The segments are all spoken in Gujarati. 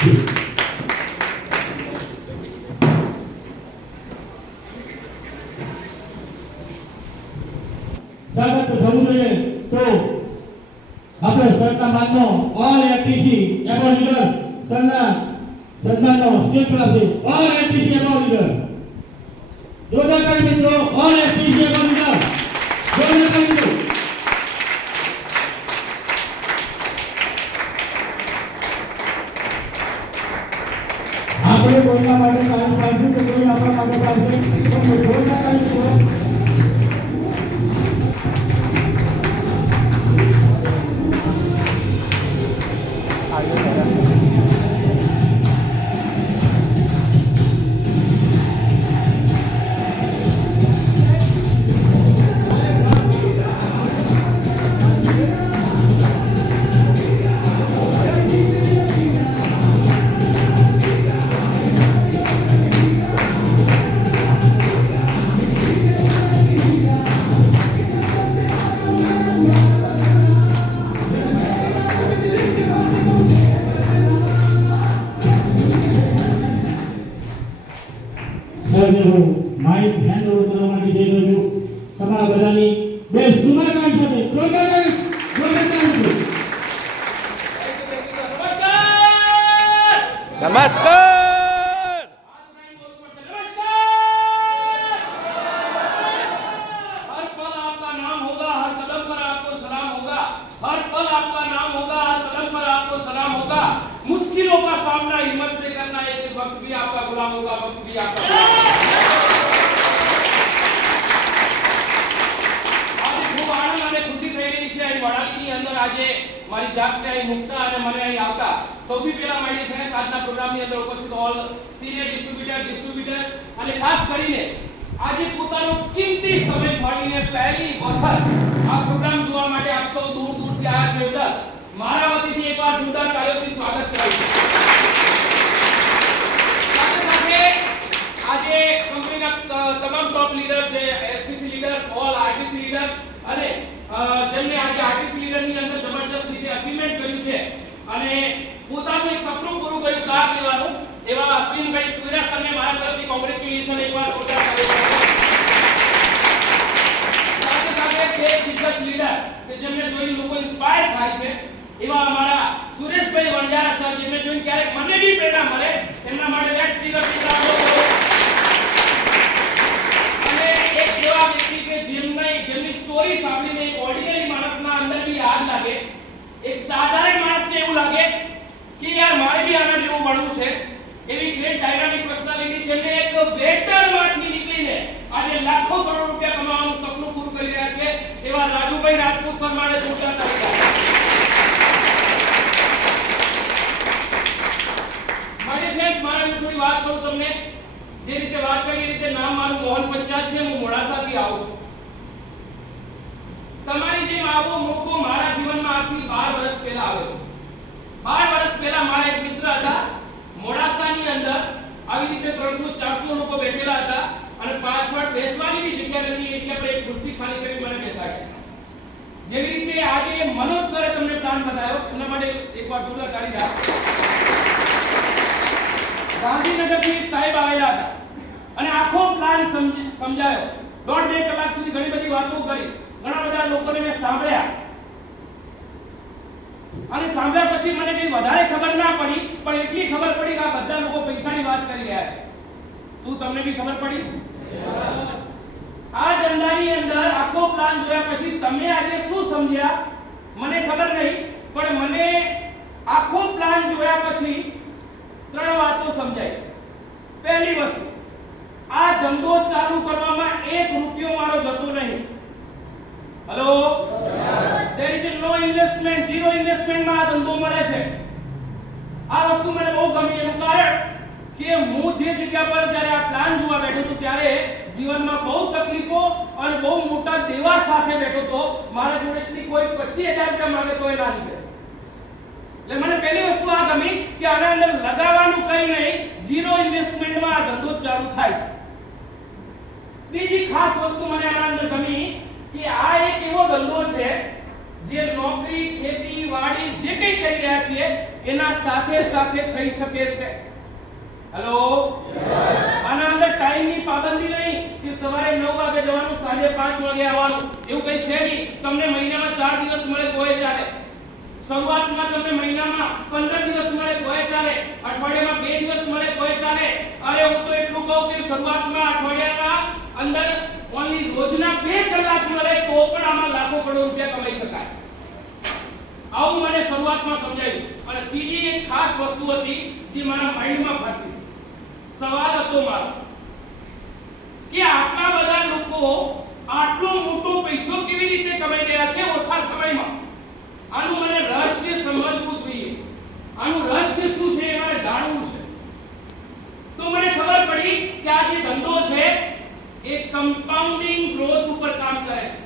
સ્વાગત થવું જોઈએ તો આપણે સરકાર માનનો ઓલ એટીસી એવોર્ડ લીડર સરના સન્માનનો સ્ટેજ પર આપશે ઓલ એટીસી એવોર્ડ લીડર જોરદાર મિત્રો ઓલ એટીસી એવોર્ડ લીડર જોરદાર મિત્રો આપણે કોઈના માટે કામ કરશું કે કોઈ આપણા માટે કરશે તો જોરદાર મિત્રો માઇક હેન્ડ ઓવર કરવા માટે જઈ રહ્યો છું તમારા બધાની બે સુમાકાંક્ષ સાથે જોરદાર નમસ્કાર मुश्किलों का सामना हिम्मत से करना है कि वक्त भी आपका गुलाम होगा वक्त भी आपका आज खूब आनंद અને ખુશી થઈ રહી છે અહીં વડાલીની અંદર આજે મારી જાતને અહીં મુકતા અને મને અહીં આવતા સૌથી પહેલા મારી ફ્રેન્ડ્સ આજના પ્રોગ્રામની અંદર ઉપસ્થિત ઓલ સિનિયર ડિસ્ટ્રીબ્યુટર અને ખાસ કરીને આજે પોતાનો કિંમતી સમય ફાળવીને પહેલી વખત આ પ્રોગ્રામ જોવા માટે આપ સૌ દૂર દૂરથી આવ્યા છો બદલ મારા વતીથી એકવાર જોરદાર તાળીઓથી સ્વાગત કરું છું સાથે આજે કંપનીના તમામ ટોપ લીડર છે STC leaders all RTC leaders અને જેમને આજે આરટીસી લીડરની અંદર જબરદસ્ત રીતે અચીવમેન્ટ કર્યું છે અને પોતાનું એક સપનું પૂરું કર્યું કાર લેવાનું એવા અશ્વિનભાઈ સુરેશ સરને મારા તરફથી કોંગ્રેચ્યુલેશન એકવાર જોરદાર તાળીઓ સાથે તે દિગ્ગજ લીડર કે જેમને જોઈને લોકો ઇન્સ્પાયર થાય છે એવા અમારા સુરેશભાઈ વણજારા સર જેમને જોઈને ક્યારેક મને બી પ્રેરણા મળે એમના માટે let's give a big round of અને એક એવા વ્યક્તિ કે જેમની સ્ટોરી સાંભળીને એક ઓર્ડિનરી માણસના અંદર બી યાદ લાગે એક સાધારણ માણસને એવું લાગે કે યાર મારે બી આના જેવું બનવું છે એવી ગ્રેટ ડાયનામિક પર્સનાલિટી જેમને એક વેટરમાંથી નીકળીને આજે લાખો કરોડ રૂપિયા કમાવાનું સપનું પૂરું કરી રહ્યા છે એવા રાજુભાઈ રાજપૂત સર માટે જોરદાર તાળીઓ થોડી વાત કરું તમને જે રીતે વાત કરી રીતે નામ મારું મોહન પંચાલ છે હું મોડાસાથી આવું છું તમારી જેમ આવો મોકો મારા જીવનમાં આજથી 12 વર્ષ પહેલા આવ્યો 12 વર્ષ પહેલા મારા એક મિત્ર હતા મોડાસાની અંદર આવી રીતે 300-400 લોકો બેઠેલા હતા અને પાછળ બેસવાની બી જગ્યા નથી એટલે આપણે એક ખુરશી ખાલી કરી મને બેસાડ્યા જેવી રીતે આજે મનોજ સરે તમને પ્લાન બતાવ્યો એના માટે એકવાર જોરદાર તાળી આપો ગાંધીનગરથી એક સાહેબ આવેલા હતા અને આખો પ્લાન સમજાયો 1.5-2 કલાક સુધી ઘણી બધી વાતો કરી ઘણા બધા લોકોને મેં સાંભળ્યા અને સાંભળ્યા પછી મને કંઈ વધારે ખબર ના પડી પણ એટલી ખબર પડી કે આ બધા લોકો પૈસાની વાત કરી રહ્યા છે શું તમને બી ખબર પડી આ ધંધાની અંદર આખો પ્લાન જોયા પછી તમે આજે શું સમજ્યા મને ખબર નહીં પણ મને આખો પ્લાન જોયા પછી 3 વાતો સમજાય પહેલી વસ્તુ આ ધંધો ચાલુ કરવામાં 1 રૂપિયો મારો જતો નહીં hello there is no investment zero investment માં આ ધંધો મળે છે આ વસ્તુ મને બહુ ગમી એનું કારણ કે હું જે જગ્યા પર જ્યારે આ પ્લાન જોવા બેઠો હતો ત્યારે જીવનમાં બહુ તકલીફો અને બહુ મોટા દેવા સાથે બેઠો હતો મારા જોડેથી કોઈ 25000 રૂપિયા માંગે તો એ ના નીકળે એટલે મને પહેલી વસ્તુ આ ગમી કે આના અંદર લગાવવાનું કંઈ નહીં ઝીરો ઇન્વેસ્ટમેન્ટમાં આ ધંધો ચાલુ થાય છે બીજી ખાસ વસ્તુ મને આના અંદર ગમી કે આ એક એવો ધંધો છે જે નોકરી ખેતી વાડી જે કંઈ કરી રહ્યા છીએ એના સાથે સાથે થઈ શકે છે. હેલો, આના અંદર ટાઈમની પાબંદી નહીં કે સવારે 9 વાગે જવાનું, સાંજે 5 વાગે આવવાનું, એવું કઈ છે નહીં. તમને મહિનામાં 4 દિવસ મળે તોય ચાલે. શરૂઆતમાં તમને મહિનામાં 15 દિવસ મળે તોય ચાલે. અઠવાડિયામાં 2 દિવસ મળે તોય ચાલે. અરે હું તો એટલું કહું કે શરૂઆતમાં અઠવાડિયામાં અંદર ઓન્લી રોજના 2 કલાક મળે તો પણ આમાં લાખો કરોડ રૂપિયા કમાઈ શકાય. આવું મને શરૂઆતમાં સમજાયું. અને ત્રીજી એક ખાસ વસ્તુ હતી જે મારા માઇન્ડમાં ફરતી. સવાલ હતો મારો કે આટલા બધા લોકો આટલો મોટો પૈસો કેવી રીતે કમાઈ રહ્યા છે ઓછા સમયમાં? આનું મને રહસ્ય સમજવું જોઈએ. આનું રહસ્ય શું છે એ મારે જાણવું છે. તો મને ખબર પડી કે આ જે ધંધો છે એ કમ્પાઉન્ડિંગ ગ્રોથ ઉપર કામ કરે છે.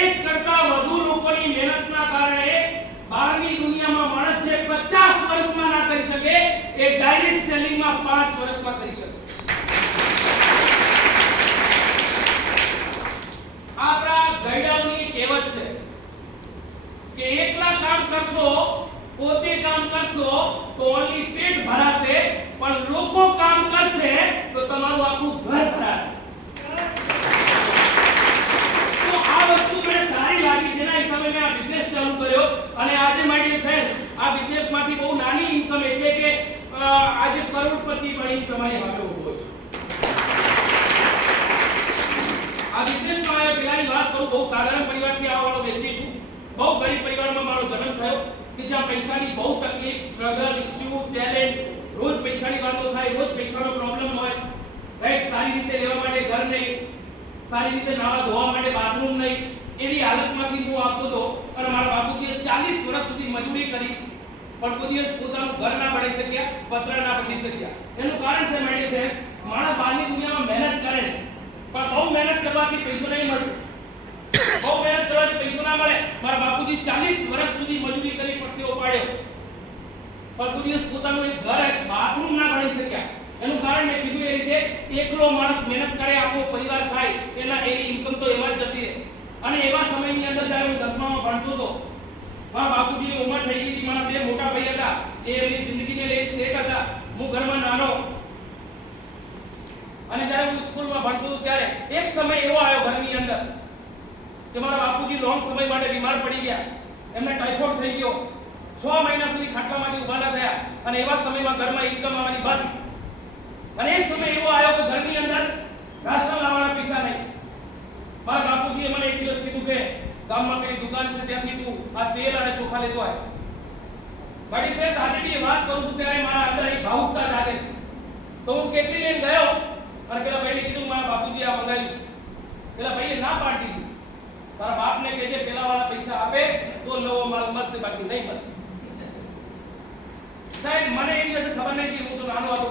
એક કરતા વધુ લોકોની મહેનતના કારણે બહારની દુનિયામાં માણસ જે 50 વર્ષમાં ના કરી શકે એ ડાયરેક્ટ સેલિંગમાં 5 વર્ષમાં કરી શકે. આપણા ગઈડાઓની કહેવત છે કે એકલા કામ કરશો, પોતે કામ કરશો તો ઓન્લી પેટ ભરાશે, પણ લોકો કામ કરશે તો તમારું આખું ઘર ભરાશે. તો આ વસ્તુ મને સારી લાગી, જેના હિસાબે મેં આ બિઝનેસ ચાલુ કર્યો. અને આજે માય ડિયર ફ્રેન્ડ્સ, આ બિઝનેસમાંથી બહુ નાની ઇન્કમ એટલે કે આજે કરોડપતિ બની તમારી સામે ઊભો છે. આ બિઝનેસમાં આવ્યો પેલાની વાત કરું, બહુ સાધારણ પરિવારથી આવવાનો વ્યક્તિ છું. બહુ ગરીબ પરિવારમાં મારો જન્મ થયો કે જ્યાં પૈસાની બહુ તકલીફ, સ્ટ્રગલ, ઇશ્યુ, ચેલેન્જ, રોજ પૈસાની વાતો થાય, રોજ પૈસાનો પ્રોબ્લેમ હોય. રાઈટ, સારી રીતે રહેવા માટે ઘર નહીં, સારી રીતે નાવા ધોવા માટે બાથરૂમ નહીં, એવી હાલતમાંથી હું આવતો હતો. અને મારા બાપુજીએ 40 વર્ષ સુધી મજૂરી કરી પણ કોઈ દિવસ પોતાનું ઘર ના બનાવી શક્યા, પત્ર ના બની શક્યા. એનું કારણ છે માય ડિયર ફ્રેન્ડ્સ, માણસ બહારની દુનિયામાં મહેનત કરે છે પણ બહુ મહેનત કરવાથી પૈસો નહીં મળે. બહુ મહેનત કરવાથી પૈસો ના મળે. મારા બાપુજી 40 વર્ષ સુધી મજૂરી કરી પરસેવો પાડ્યો પણ કોઈ દિવસ પોતાનું એક ઘર, એક બાથરૂમ ના બનાવી શક્યા. એનું કારણ મેં કીધું એ રીતે, એકલો માણસ મહેનત કરે, આખો પરિવાર ખાય, એની ઇન્કમ તો એમાં જ જતી રહે. અને એવા સમયની અંદર જ્યારે હું 10મામાં ભણતો હતો, મારા બાપુજીની ઉંમર થઈ ગઈ હતી, મારા 2 મોટા ભાઈ હતા, એ એમની જિંદગીને લઈને સેટ હતા, હું ઘરમાં નાનો. અને જ્યારે હું સ્કૂલમાં ભણતો હતો ત્યારે એક સમય એવો આવ્યો ઘરની અંદર કે મારા બાપુજી લોંગ સમય માટે બીમાર પડી ગયા. એમને ટાઇફોઇડ થઈ ગયો. 6 મહિના સુધી ખાટલામાંથી ઊભા ન થયા. અને એવા સમયમાં ઘરમાં ઇન્કમ આવવાની બંધ. અને એક સમય એવો આવ્યો કે ઘરની અંદર રાશન લાવવાના પૈસા નહીં. મારા બાપુજીએ મને એક દિવસ કીધું કે ગામમાં પેલી દુકાન છે ત્યાંથી તું આ તેલ અને ચોખા લેતો આય. મારી ફ્રેન્ડ્સ, આજે બી વાત કરું છું ત્યારે મારા અંદર એક ભાવુકતા જાગે છે. તો હું કેટલી લઈને ગયો અને પેલા ભાઈને કીધું મારા બાપુજી આ મંગાવ્યું. પેલા ભાઈએ ના પાડી દીધી. તારા બાપને કહેજે પેલા વાળા પૈસા આપે તો નવો માલ મળશે, બાકી નહીં મળે. સાહેબ, મને એ દિવસે ખબર નહીં, હું તો નાનો હતો.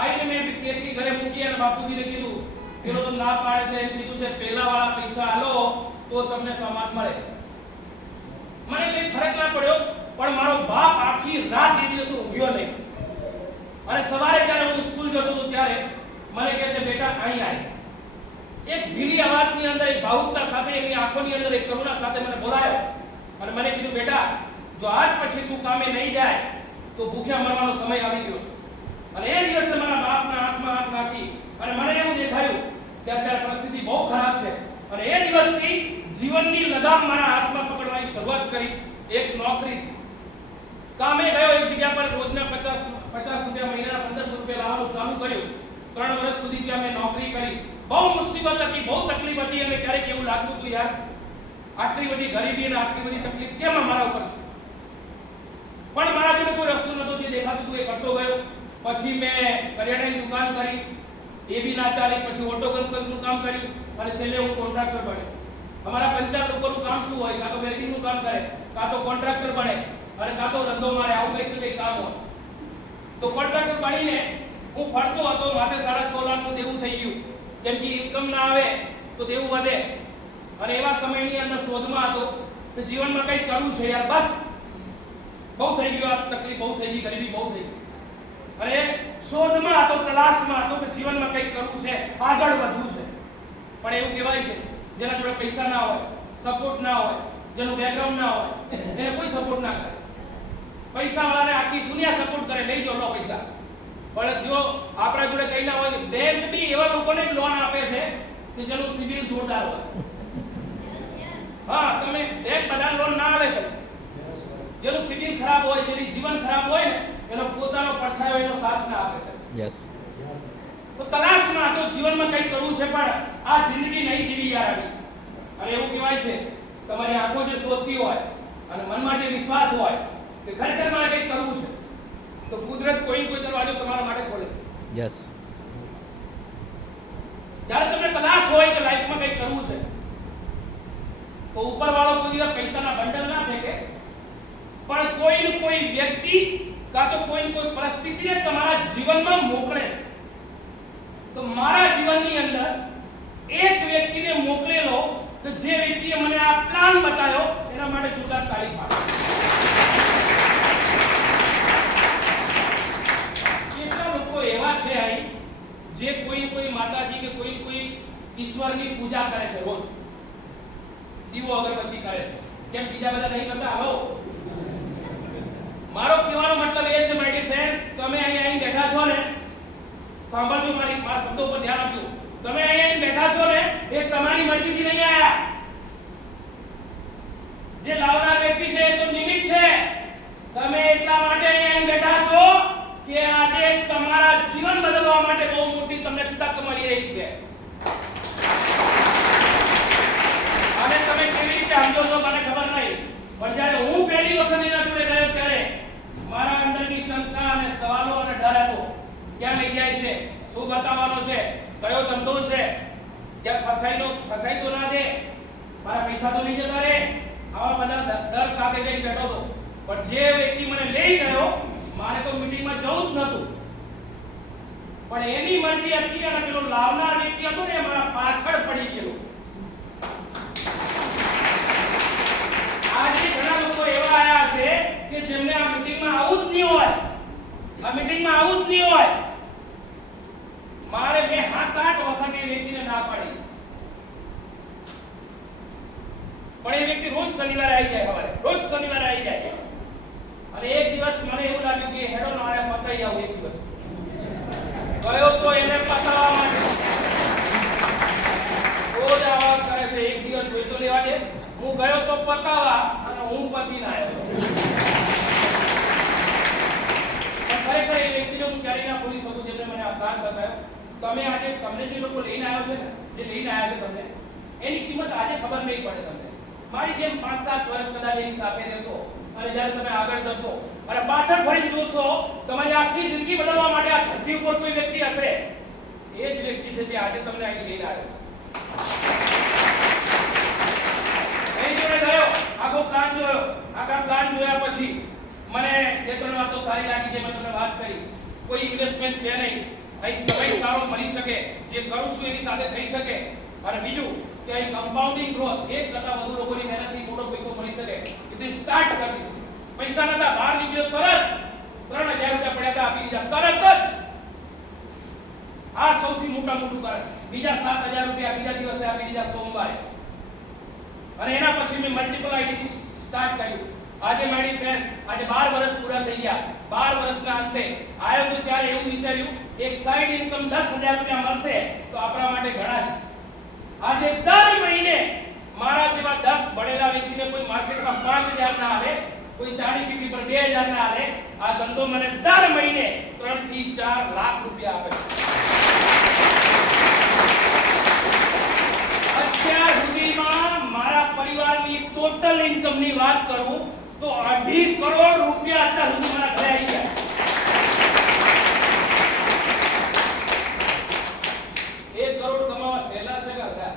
આઈને મેં કેટલી ઘરે મૂકી અને બાપુજીને કીધું, પેલો તો ના પાડે છે, એમ કીધું છે પેલા વાળા પૈસા આલો તો તમને સામાન મળે. મને કઈ ફરક ના પડ્યો, પણ મારો બાપ આખી રાત એ દિવસે ઊંઘ્યો નહીં. અને સવારે જ્યારે હું સ્કૂલ જતો હતો ત્યારે મને કહે છે, બેટા અહીં આય. એક ધીરી અવાજની અંદર, એક ભાવુકતા સાથે, એની આંખોની અંદર એક કરુણા સાથે મને બોલાયો અને મને કીધું, બેટા જો આજ પછી તું કામે નહીં જાય તો ભૂખ્યા મરવાનો સમય આવી ગયો. અને એ દિવસે મારા બાપના આંખમાં આંખ નાખી અને મને એવું દેખાયું કે અત્યારે પરિસ્થિતિ બહુ ખરાબ છે. અને એ દિવસથી જીવનની લગામ મારા હાથમાં પકડવાની શરૂઆત કરી. એક નોકરી કામે ગયો, એક જગ્યા પર રોજના 50 રૂપિયા, મહિનાના 1500 રૂપિયા લાવવાનું ચાલુ કર્યું. 3 વર્ષ સુધી ત્યાં મેં નોકરી કરી. બહુ મુસીબત હતી, બહુ તકલીફ હતી. અને ક્યારેક એવું લાગતું હતું, યાર આટલી બધી ગરીબી અને આટલી બધી તકલીફ કેમ અમારા ઉપર છે? પણ મારા જોડે કોઈ રસ્તો નહોતો, જે દેખાતું હતું એ કરતો ગયો. પછી મેં કરિયાણાની દુકાન કરી, એ બી ના ચાલી. પછી ઓટો કન્સલ્ટનું કામ કર્યું અને છેલ્લે હું કોન્ટ્રાક્ટર બન્યો. અમારા 50 લોકોનું કામ શું હોય? કાં તો વેલ્ડિંગનું કામ કરે, કાં તો કોન્ટ્રાક્ટર બને, અને કાં તો ધંધો મારે. આવું કંઈક કામ હોય. તો કોન્ટ્રાક્ટર બનીને હું ફરતો હતો. માથે 6.5 લાખનું દેવું થઈ ગયું. કેમ કે ઇન્કમ ના આવે તો દેવું વધે. અને એવા સમયની અંદર શોધમાં હતો કે જીવનમાં કંઈક કરવું છે યાર, બસ બહુ થઈ ગયું, આ તકલીફ બહુ થઈ ગઈ, ગરીબી બહુ થઈ ગઈ. અને શોધમાં હતો, તલાશમાં હતો કે જીવનમાં કંઈક કરવું છે, આગળ વધવું છે. પણ એવું કહેવાય છે, જેના જોડે પૈસા ના હોય, સપોર્ટ ના હોય, જેનું બેકગ્રાઉન્ડ ના હોય, એને કોઈ સપોર્ટ ના કરે. પૈસાવાળાને આખી દુનિયા સપોર્ટ કરે, લઈ જાઓ લો પૈસા. પણ જો આપણા જોડે કઈ ના હોય તો બેંક બી એવા લોકોને લોન આપે છે કે જેનું સિબિલ જોરદાર હોય. હા, તમે બેંક બધા લોન ના આવે છે. જેનું સિબિલ ખરાબ હોય, જેની જીવન ખરાબ હોય ને, એનો પોતાનો પડછાયો એનો સાથ ના આપે છે. યસ. તો તલાશમાં તો જીવનમાં કંઈ કરવું છે, પણ આ જિંદગી નહીં જીવી યાર આવી. અને એવું કહેવાય છે તમારી આંખો જે શોધતી હોય અને મનમાં જે વિશ્વાસ હોય કે ખરેખર મારે કંઈક કરવું છે, તો કુદરત કોઈ દરવાજો તમારા માટે ખોલે. યસ. જ્યારે તમને તલાશ હોય કે લાઈફમાં કંઈક કરવું છે, તો ઉપરવાળો કોઈ દિવસ પૈસાના બંડલ ના ફેંકે, પણ કોઈ વ્યક્તિ કાં તો કોઈ પરિસ્થિતિને તમારા જીવનમાં મોકલે છે. તો મારા જીવનની અંદર એક વ્યક્તિને મોકલેલો કે જે વ્યક્તિએ મને આ પ્લાન બતાવ્યો, એના માટે જોરદાર તાળી પાડો. કેટલા લોકો એવા છે અહીં જે કોઈ માતાજી કે કોઈ ઈશ્વરની પૂજા કરે છે, રોજ દીવો અગરબત્તી કરે છે. કેમ બીજા બધા નહીં કરતા? હાલો, મારો કહેવાનો મતલબ એ છે માય ડિયર ફ્રેન્ડ્સ, તમે અહીં બેઠા છો ને, સાંભળજો, મારા શબ્દો પર ધ્યાન આપજો. તમે અહીં બેઠા છો ને, એ તમારી મરજીથી નહીં આયા. જે લાવનાર વ્યક્તિ છે એ તો નિમિત્ત છે. તમે એટલા માટે અહીં બેઠા છો કે આજે તમારા જીવન બદલવા માટે બહુ મોટી તમને તક મળી રહી છે. અને તમે કેવી રીતે સમજો છો મને ખબર નહીં, પણ જ્યારે હું પહેલી વખત એના જોડે ગયો ત્યારે મારા અંદરની શંકા અને સવાલો અને ડર હતો. ક્યાં લઈ જાય છે, શું બતાવવાનો છે, કયો ધંધો છે, ક્યાં ફસાઈ તો ના દે, મારા પૈસા તો નહીં જતા રહે, આવા બધા ડર સાથે જઈને બેઠો હતો. પણ જે વ્યક્તિ મને લઈ ગયો, મારે તો મીટિંગમાં જવું જ નહોતું, પણ એની મરજી હતી અને પેલો લાવનાર વ્યક્તિ હતો ને મારા પાછળ પડી ગયો. આજે ઘણા લોકો એવા આયા છે કે જેમને આ મીટિંગમાં આવું જ નહીં હોય, આ મીટિંગમાં આવું જ નહીં હોય. મારે મેં 7-8 વખત એ વ્યક્તિને ના પાડી, પણ એ વ્યક્તિ રોજ શનિવારે આવી જાય, સવારે રોજ શનિવારે આવી જાય. અને એક દિવસ મને એવું લાગ્યું કે હેડો મારે પતાઈ આવું. એક દિવસ ગયો તો એને પતાવવા માટે, રોજ આવા કરે છે. એક દિવસ જોઈ તો લેવા દે. હું ગયો તો પતાવવા અને હું પતી ના આવ્યો. ખરેખર એ વ્યક્તિને હું ક્યારેય ના ભૂલી શકું જેમને મને આ પ્લાન બતાવ્યો. તમે આજે તમને જે લોકો લઈને આવ્યો છે ને, જે લઈને આવ્યા છે તમને, એની કિંમત આજે ખબર નહીં પડે તમને. મારી જેમ 5-7 વર્ષ કદાચ એની સાથે રહેશો અને જ્યારે તમે આગળ જશો અને પાછળ ફરીને જોશો, તમારી આખી જિંદગી બદલવા માટે આ ધરતી ઉપર કોઈ વ્યક્તિ હશે, એ જ વ્યક્તિ છે જે આજે તમને અહીં લઈને આવ્યો. એની જોડે ગયો, આખો પ્લાન જોયો. આખા પ્લાન જોયા પછી મને 2-3 વાતો સારી લાગી, જે મેં તમને વાત કરી. કોઈ ઇન્વેસ્ટમેન્ટ છે નહીં, અહીં સમય સારો મળી શકે, જે કરું છું એની સાથે થઈ શકે. અને બીજું કે અહીં કમ્પાઉન્ડિંગ ગ્રોથ, 1 કરતા વધુ લોકોની મહેનતથી મોટો પૈસો મળી શકે. એટલે સ્ટાર્ટ કરી દીધું. પૈસા નતા, બહાર નીકળ્યો તરત 3000 રૂપિયા પડ્યા હતા, આપી દીધા તરત જ. આ સૌથી મોટું કારણ. બીજા 7000 રૂપિયા બીજા દિવસે આપી દીધા, સોમવારે. અને એના પછી મેં મલ્ટિપલ આઈડી સ્ટાર્ટ કર્યું. આજે મારી ફ્રેન્ડ્સ, આજે 12 વર્ષ પૂરા થઈ ગયા. 12 વર્ષના અંતે આવ્યો તો ત્યારે એવું વિચાર્યું એક સાઈડ ઇન્કમ 10000 રૂપિયા મળશે તો આપણા માટે ઘણા છે. આજે દર મહિને મારા જેવા 10 ભણેલા વ્યક્તિને કોઈ માર્કેટમાં 5000 ના આવે, કોઈ ચાની કીટલી પર 2000 ના આવે, આ ધંધો મને દર મહિને 3 થી 4 લાખ રૂપિયા આપે. અત્યાર સુધીમાં મારા પરિવારની ટોટલ ઇન્કમની વાત કરું તો 2.5 કરોડ રૂપિયા અત્યાર સુધી મારા ઘરે આવી ગયા. 1 કરોડ કમાવા સહેલા છે કે અઘરા?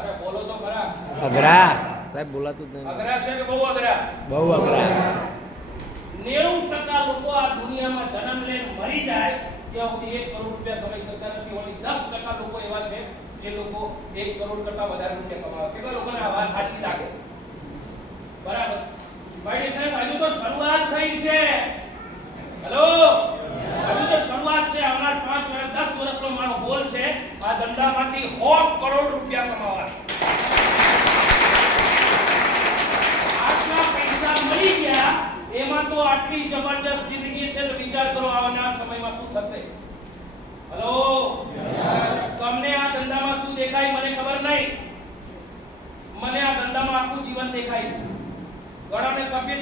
અરે બોલો તો ખરા. અઘરા સાહેબ, બોલાતું જ નહીં. અઘરા છે કે બહુ અઘરા? બહુ અઘરા. 90% લોકો આ દુનિયામાં જન્મ લઈને મરી જાય ત્યાં સુધી 1 કરોડ રૂપિયા કમાઈ શકતા નથી. ઓલી 10% લોકો એવા છે જે લોકો 1 કરોડ કરતા વધારે રૂપિયા કમાવે. કેટલા લોકોને આ વાત સાચી લાગે? બરાબર. ભાઈ ફ્રેન્ડ્સ, હજુ તો શરૂઆત થઈ છે. હેલો, હજુ તો શરૂઆત છે. આવનાર 5 વર્ષ 10 વર્ષનો મારો ગોલ છે આ ધંધામાંથી 100 કરોડ રૂપિયા કમાવા. આટલા પૈસા મળી ગયા થશે. હેલો, તમને આ ધંધામાં શું દેખાય મને ખબર નહીં. મને આ ધંધામાં આખું જીવન દેખાય છે. ઘણાને સભ્ય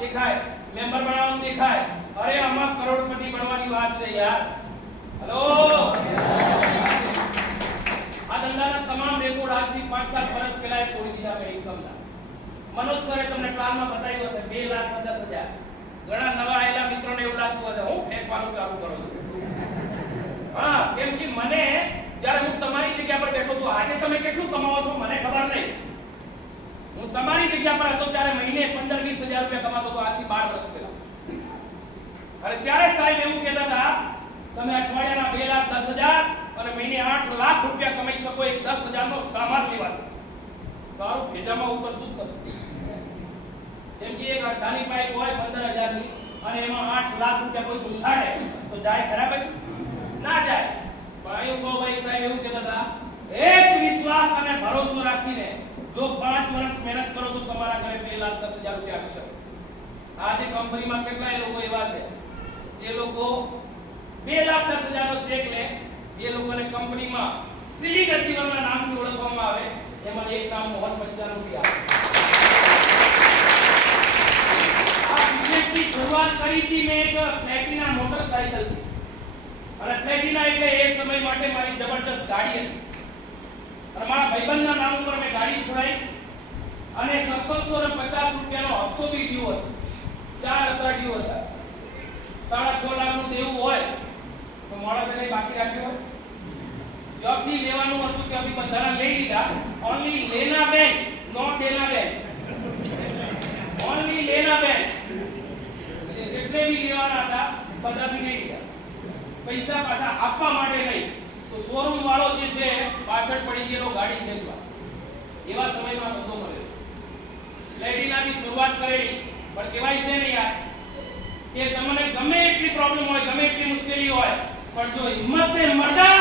દેખાય, મેમ્બર બનાવવાનું દેખાય. અરે આમાં કરોડપતિ બનવાની વાત છે યાર. હેલો, આ ધંધાના તમામ રેકોર્ડ આજથી 5-7 વર્ષ પહેલા તોડી દીધા મેં ઇન્કમના. મનોજ સરે તમને પ્લાનમાં બતાવ્યું હશે 2,10,000. ઘણા નવા આયેલા મિત્રોને એવું લાગતું હશે હું ફેંકવાનું ચાલુ કરું છું. હા, કેમ કે મને જ્યારે હું તમારી જગ્યા પર બેઠો તો આજે તમે કેટલું કમાવો છો મને ખબર નહીં. હું તમારી જગ્યા પર હતો ત્યારે મહિને 15-20 હજાર રૂપિયા કમાતો હતો આજથી 12 વર્ષ પહેલા. અને ત્યારે સાહેબ એવું કહેતા હતા તમે અઠવાડિયાના 2,10,000 અને મહિને 8 લાખ રૂપિયા કમાઈ શકો એક 10,000 નો સામાન લેવાથી. તારું ભેજામાં ઉતરતું જ નથી. કેમ કે એક અડધાની પાઇપ હોય 15,000 ની અને એમાં 8 લાખ રૂપિયા કોઈ ઘુસાડે તો જાય ખરા ભાઈ? ના જાય. ભાઈઓ ભાઈ સાહેબ એવું કહેતા હતા એક વિશ્વાસ અને ભરોસો રાખીને જો 5 વર્ષ મહેનત કરો તો તમારા ઘરે 2,10,000 રૂપિયા આવી શકે. આજે કંપનીમાં કેટલાય લોકો એવા છે જે લોકો 2,10,000 નો ચેક લે, એ લોકોને કંપનીમાં સિલિંગ અચીવરના નામથી ઓળખવામાં આવે. એમાં એક નામ મોહન પંચાનું બી આવે. આ બિઝનેસની શરૂઆત કરી હતી મેં એક પ્લેટિના મોટરસાઇકલથી. અને પ્લેટિના એટલે એ સમય માટે મારી જબરજસ્ત ગાડી હતી. અને મારા ભાઈબંધના નામ ઉપર મેં ગાડી છોડાઈ અને 1750 રૂપિયાનો હપ્તો બી દીધો હતો. 4 હપ્તા દીધો હતા. 6.5 લાખનું દેવું હોય તો માણસે કઈ બાકી રાખ્યો હોય? જ્યાંથી લેવાનું હતું ત્યાંથી બધાના લઈ લીધા. ઓન્લી લેના બેંક, નો દેના બેંક. ઓન્લી લેના બેંક. જેટલે બી લેવાના હતા બધાથી લઈ લીધા. પૈસા પાછા આપવા માટે નહીં. તો શોરૂમ વાળો જે છે પાછળ પડી ગયેલો ગાડી ખેંચવા. એવા સમયમાં ધંધો મળ્યો. પ્લેટિનાથી શરૂઆત કરેલી પણ કહેવાય છે ને યાર કે તમને ગમે એટલી પ્રોબ્લેમ હોય, ગમે એટલી મુશ્કેલી હોય, પણ જો હિંમતે મડા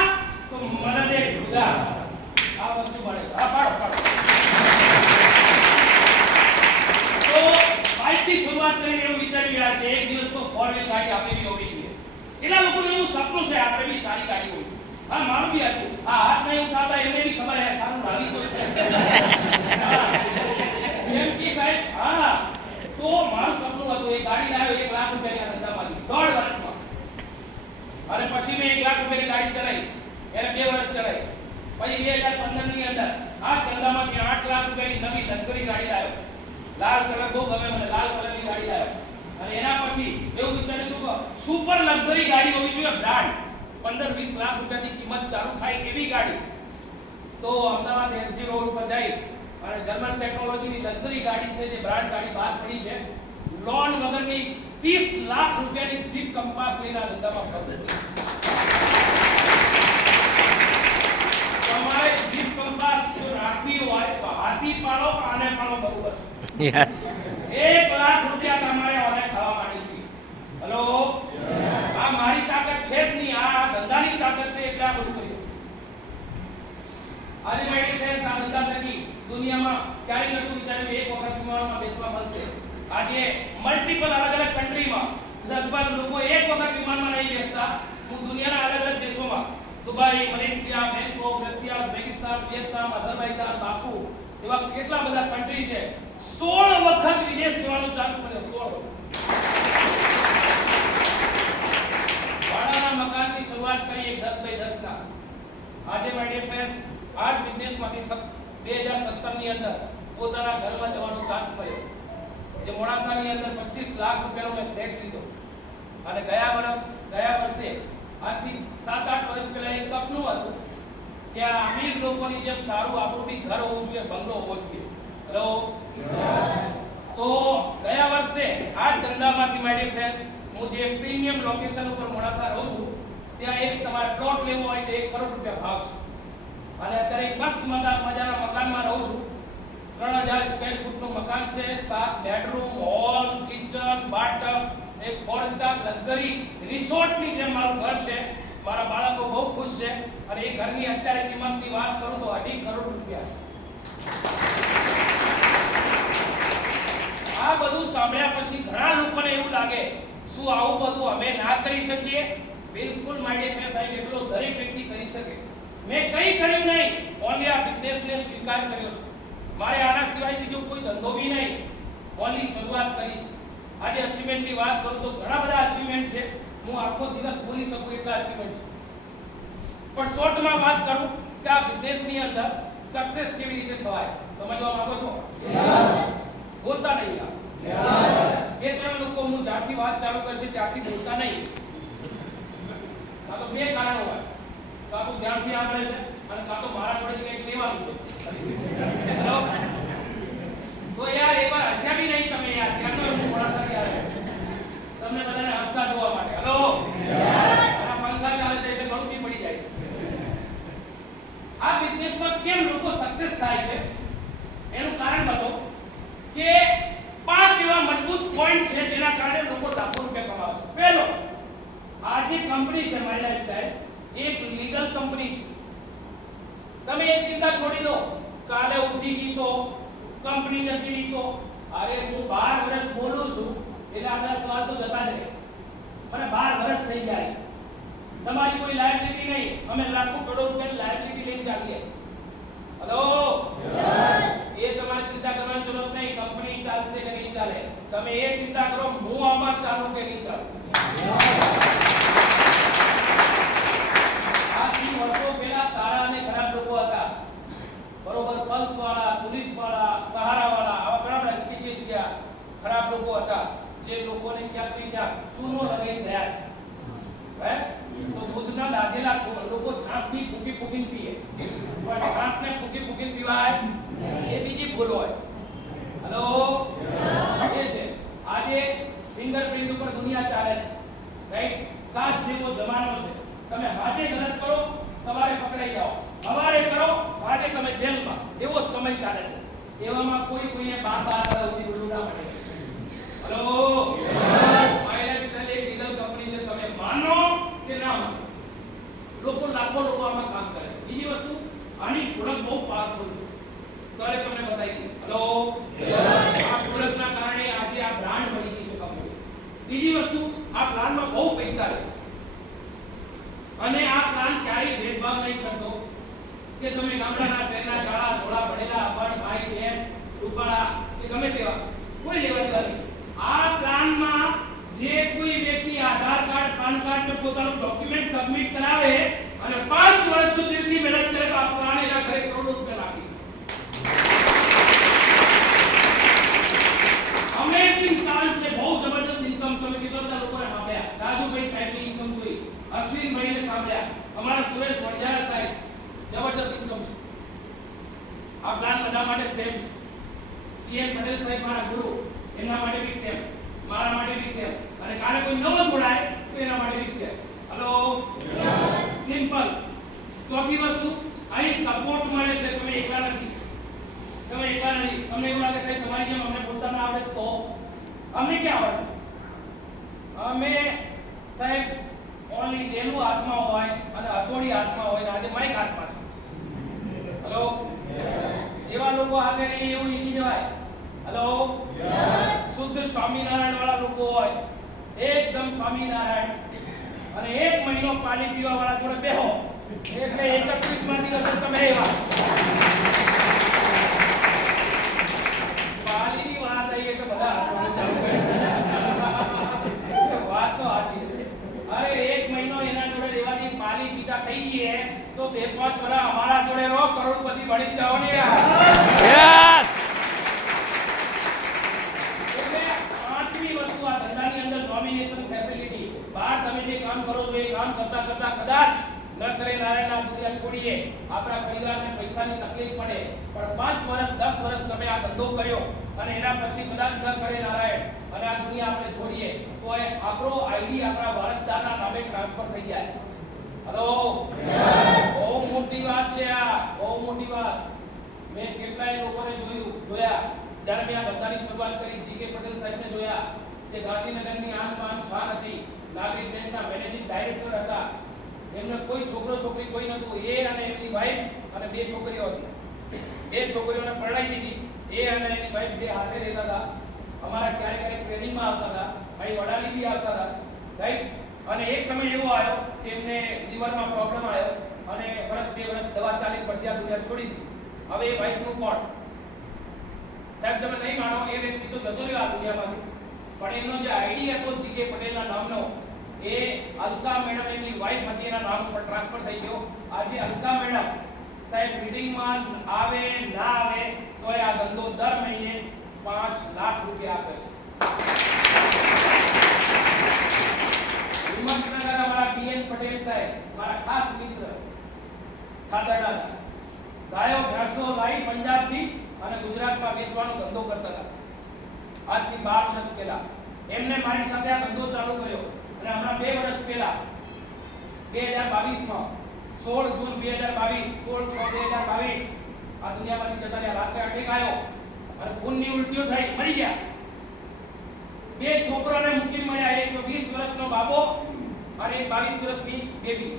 તો મદદે ખુદા. આ વસ્તુ મળે. આ પાડો. તો બાઇકથી શરૂઆત કરીને એવું વિચારી રહ્યા કે એક દિવસ તો 4 વ્હીલ ગાડી આપણે બી હોવી જોઈએ. એટલા લોકોને એવું સપનું છે આપણે બી સારી ગાડી હોય. હા, મારું બી હતું. આ હાથ નહીં ઉઠાવતા એમને બી ખબર હે સારું રાવી તો છે. એમ કે સાહેબ હા, તો મારું સપનું હતું એક ગાડી લાવ્યો 1 લાખ રૂપિયાની ધંધામાંથી 1.5 વર્ષમાં. અને પછી મેં 1 લાખ રૂપિયાની ગાડી ચલાવી. એને 2 વર્ષ ચલાવી. પછી 2015 ની અંદર આ ધંધામાંથી 8 લાખ રૂપિયાની નવી લક્ઝરી ગાડી લાવ્યો. લાલ કલર બહુ ગમે મને, લાલ કલરની ગાડી લાવ્યો. અને એના પછી એવું વિચાર્યું હતું કે સુપર લક્ઝરી ગાડી હોવી જોઈએ, બ્રાન્ડ 15-20 લાખ રૂપિયાની કિંમત ચાલુ થાય એવી ગાડી. તો અમદાવાદ એસજી રોડ પર જઈ અને જર્મન ટેકનોલોજીની લક્ઝરી ગાડી છે જે બ્રાન્ડ ગાડી બહાર પડી છે, લોન વગરની 30 લાખ રૂપિયાની જીપ કંપાસ લઈને આ ધંધામાં ફરતો. તમારે જીપ કંપાસ જો રાખવી હોય તો હાથી પાડો આને પાડો બરોબર. યસ. 1 લાખ રૂપિયા તમારે ઓને ખાવા માંડી હતી. હેલો, આ મારી તાકાત છે જ નહીં, આ ધંધાની તાકાત છે એટલે આ બધું કર્યું. આજે મારી ફ્રેન્ડ્સ આ ધંધા થકી દુનિયામાં ક્યારેય નતું વિચાર્યું એક વખત વિમાનમાં બેસવા મળશે. આજે મલ્ટીપલ અલગ અલગ કન્ટ્રીમાં લગભગ લોકો એક વખત વિમાનમાં નહીં બેસતા. હું દુનિયાના અલગ અલગ દેશોમાં Dubai, Malaysia, Bangkok, Russia, Uzbekistan, Vietnam, Azerbaijan, Baku એવા કેટલા બધા કન્ટ્રી છે. 16 વખત વિદેશ જવાનો ચાન્સ મળ્યો. 16 વખત. ભાડાના મકાનથી શરૂઆત કરી એક 10 બાય 10 ના. આજે માય ડિયર ફ્રેન્ડ્સ આ જ બિઝનેસમાંથી 2017 ની અંદર પોતાના ઘરમાં જવાનો ચાન્સ મળ્યો. જે મોડાસાની અંદર 25 લાખ રૂપિયાનો મેં ફ્લેટ લીધો. અને ગયા વર્ષે આજથી 7-8 વર્ષ પહેલા એક સપનું હતું કે આ અમીર લોકોની જેમ સારું આપણું બી ઘર હોવું જોઈએ, બંગલો હોવો જોઈએ. હેલો, તો ગયા વર્ષે આ ધંધામાંથી માય ડિયર ફ્રેન્ડ્સ હું જે પ્રીમિયમ લોકેશન ઉપર મોડાસા રહું છું ત્યાં એક તમારે પ્લોટ લેવો હોય તો 1 કરોડ રૂપિયા ભાવ છે. અને અત્યારે એક મસ્ત મજાના મકાનમાં રહું છું. 3000 સ્ક્વેર ફૂટનું મકાન છે. 7 બેડરૂમ, હોલ, કિચન, બાથટબ, એક 4 સ્ટાર લક્ઝરી રિસોર્ટની જેમ મારું ઘર છે. મારા બાળકો બહુ ખુશ છે. અને એ ઘરની અત્યારે કિંમતની વાત કરું તો 2.5 કરોડ રૂપિયા. આ બધું સાંભળ્યા પછી ઘણા લોકોને એવું લાગે શું આવું બધું અમે ના કરી શકીએ? બિલકુલ માય ડિયર સાહેબ, એટલો દરેક વ્યક્તિ કરી શકે. મેં કંઈ કર્યું નહીં, ઓનલી આ બિઝનેસને સ્વીકાર કર્યો છે. મારે આના સિવાય બીજો કોઈ ધંધો બી નહીં, ઓનલી શરૂઆત કરી છે. આજે અચીવમેન્ટની વાત કરું તો ઘણા બધા અચીવમેન્ટ છે, હું આખો દિવસ બોલી શકું એટલા અચીવમેન્ટ છે. પણ શોર્ટમાં વાત કરું કે આ બિઝનેસની અંદર સક્સેસ કેવી રીતે થવાય, સમજવા માંગો છો? બોલતા નહીં યાર. એ ત્રણ લોકો હું જ્યાંથી વાત ચાલુ કરશે ત્યાંથી બોલતા નહીં. કાં તો બે કારણો હોય, કાં તો ધ્યાનથી સાંભળે છે અને કાં તો મારા જોડે કંઈક લેવાનું છે. હેલો, તો યાર એકવાર હસ્યા બી નહીં તમે યાર, ત્યાંનો હું થોડા યાર તમને બધાને હસતા જોવા માટે. હેલો, આ પંખા ચાલે છે એટલે ઘણું બી પડી જાય છે. આ બિઝનેસમાં કેમ લોકો સક્સેસ થાય છે એનું કારણ બતાવો કે 5 એવા મજબૂત પોઈન્ટ છે જેના કારણે લોકો લાખો રૂપિયા કમાવે છે. પહેલો, આ જે કંપની છે મારી લાઈફસ્ટાઈલ, એક લીગલ કંપની છે. તમે એક ચિંતા છોડી દો, કાલે ઉઠી ગઈ તો કંપની જતી રહી તો, અરે હું 12 વર્ષ બોલું છું એટલે આ 10 સવાલ તો જતા જ રહે. મને 12 વર્ષ થઈ જાય. તમારી કોઈ લાયબિલિટી નહીં, અમે લાખો કરોડ રૂપિયાની લાયબિલિટી લઈને ચાલીએ. હેલો, એ તમારે ચિંતા કરવાની જરૂર નહીં, કંપની ચાલશે કે નહીં ચાલે. તમે એ ચિંતા કરો હું આમાં ચાલુ કે નહીં ચાલુ. આજથી વર્ષો પહેલા સારા અને ખરાબ લોકો હતા, બરોબર? પલ્સ વાળા, તુલિપ વાળા, સહારા વાળા, આવા ઘણા બધા સ્પીચિયા ખરાબ લોકો હતા જે લોકોને ક્યાંક ને ક્યાંક ચૂનો લગાવી ગયા છે. હે, તો દૂધના દાધેલા લોકો છાસ ની ફૂકી ફૂકીને પીએ, પણ છાસને ફૂકી ફૂકીને પીવાય એ બીજી ભૂલ હોય. હેલો, એ છે આજે ફિંગરપ્રિન્ટ ઉપર દુનિયા ચાલે છે, રાઈટ? કાચ જેવો જમાનો છે. તમે આજે ગલત કરો, સવારે પકડાઈ જાઓ, સવારે કરો, આજે તમે જેલમાં, એવો સમય ચાલે છે. એવામાં કોઈને બાર સુધી બોલવું ના પડે. હેલો, એક લીગલ કંપની છે, તમે માનો કે ના માનો, લાખો લોકો આમાં કામ કરે છે. બીજી વસ્તુ, આની પ્રોડક્ટ બહુ પાવરફુલ છે. સરે તમને બતાવી દીધું. હેલો, આ પ્રોડક્ટના કારણે આજે આ બ્રાન્ડ બની ગઈ છે કંપની. બીજી વસ્તુ, આ પ્લાનમાં બહુ પૈસા છે અને આ પ્લાન ક્યારેય ભેદભાવ નહીં કરતો કે તમે ગામડાના, શહેરના, કાળા, ધોળા, ભણેલા, અભણ, ભાઈ, બહેન, રૂપાળા કે ગમે તેવા, કોઈ લેવા દેવા નહીં. આ પ્લાનમાં જે કોઈ વ્યક્તિ આધાર કાર્ડ, પાન કાર્ડ ને પોતાનું ડોક્યુમેન્ટ સબમિટ કરાવે અને 5 વર્ષ સુધીથી મહેનત કરે તો આ પ્લાન એના ઘરે કરોડો રૂપિયા લાગી છે. અમેઝિંગ પ્લાન છે, બહુ જબરદસ્ત ઇન્કમ. તમે કેટલા બધા લોકોને સાંભળ્યા, રાજુભાઈ સાહેબની ઇન્કમ જોઈ, અશ્વિનભાઈને સાંભળ્યા, અમારા સુરેશ વણજારા સાહેબ, જબરદસ્ત ઇન્કમ છે. આ પ્લાન બધા માટે સેમ છે. સીએન પટેલ સાહેબ મારા ગુરુ, એના માટે બી સેમ, મારા માટે બી સેમ, અને કાલે કોઈ નવો જોડાય તો એના માટે બી સેમ. Hello, simple. ચોથી વસ્તુ, અહીં સપોર્ટ મળે છે. તમે એકલા નથી, તમે એકલા નથી. તમને એવું લાગે સાહેબ તમારી જેમ અમને બોલતા ના આવડે તો અમને ક્યાં આવડે? અમે સાહેબ ઓનલી લેલું હાથમાં હોય અને હથોડી હાથમાં હોય, આજે માઈક હાથમાં છે. હેલો, જેવા લોકો હાથે નહીં એવું નીકળી જવાય. હેલો, શુદ્ધ સ્વામિનારાયણ વાળા લોકો હોય, એકદમ સ્વામિનારાયણ, અને 1 મહિનો પાણી પીવા વાળા જોડે બેહો એટલે 31 માં દિવસે તમે એવા. પાણીની વાત આવી એટલે બધા વાત તો સાચી છે. અરે 1 મહિનો એના જોડે રહેવાથી પાણી પીતા થઈ ગયે તો 2-5 વર્ષ અમારા જોડે રહો, કરોડપતિ બની જાઓ ને યાર. પાંચમી વસ્તુ, આ ધંધાની અંદર નોમિનેશન ફેસિલિટી. બહાર તમે જે કામ કરો છો એ કામ કરતા કરતા કદાચ ન કરે નારાયણના દુનિયા છોડીએ, આપણા પરિવારને પૈસાની તકલીફ પડે, પણ 5 વર્ષ 10 વર્ષ તમે આ ધંધો કર્યો અને એના પછી કદાચ ન કરે નારાયણ અને આ દુનિયા આપણે છોડીએ તો એ આપણો આઈડી આપણા વારસદારના નામે ટ્રાન્સફર થઈ જાય. હેલો, બહુ મોટી વાત છે આ, બહુ મોટી વાત. મેં કેટલાય લોકોને જોયા જ્યારે મેં આ ધંધાની શરૂઆત કરી. જીકે પટેલ સાહેબને જોયા, તે ગાંધીનગરની આન બાન શાન હતી, નાગરિક બેંકના મેનેજિંગ ડાયરેક્ટર હતા. એમને કોઈ છોકરો છોકરી કોઈ નહોતું. એ અને એમની વાઈફ અને 2 છોકરીઓ હતી. 2 છોકરીઓને પરણાવી દીધી. એ અને એની વાઈફ 2 હાથે રહેતા હતા. અમારા ક્યારેક ટ્રેનિંગમાં આવતા હતા, અહીં વડાલી બી આવતા હતા, રાઈટ? અને એક સમય એવો આવ્યો કે એમને લીવરમાં પ્રોબ્લેમ આવ્યો અને વર્ષ 2 વર્ષ દવા ચાલી પછી આ દુનિયા છોડી દીધી. હવે એ વાઇફનું કોણ? સાહેબ તમે નહીં માનો, એ વ્યક્તિ તો જતો રહ્યો આ દુનિયામાંથી, પણ એમનો જે આઈડી હતો જીકે પટેલના નામનો, એ અલકા મેડમ એમની વાઇફ હતી, એના નામ ઉપર ટ્રાન્સફર થઈ ગયો. આજે અલકા મેડમ સાહેબ મીટિંગમાં આવે ના આવે તો આ ધંધો દર મહિને 5 લાખ રૂપિયા આપે છે. હિંમતનગર અમારા બીએન પટેલ સાહેબ મારા ખાસ મિત્ર ખાતરડા ગાયો ભેંસો લાવી પંજાબથી અને ગુજરાતમાં વેચવાનો ધંધો કરતા હતા. આજથી 12 વર્ષ પહેલા એમને મારી સાથે આ ધંધો ચાલુ કર્યો અને હમણાં 2 વર્ષ પહેલા 2022 માં 16 જૂન 2022 16/6/2022 આ દુનિયામાંથી જતા રહ્યા. રાત્રે અટેક આવ્યો અને ખૂનની ઉલટીઓ થઈ મરી ગયા. 2 છોકરાને મૂકીને મળ્યા, એક 20 વર્ષનો બાબો અને એક 22 વર્ષની બેબી.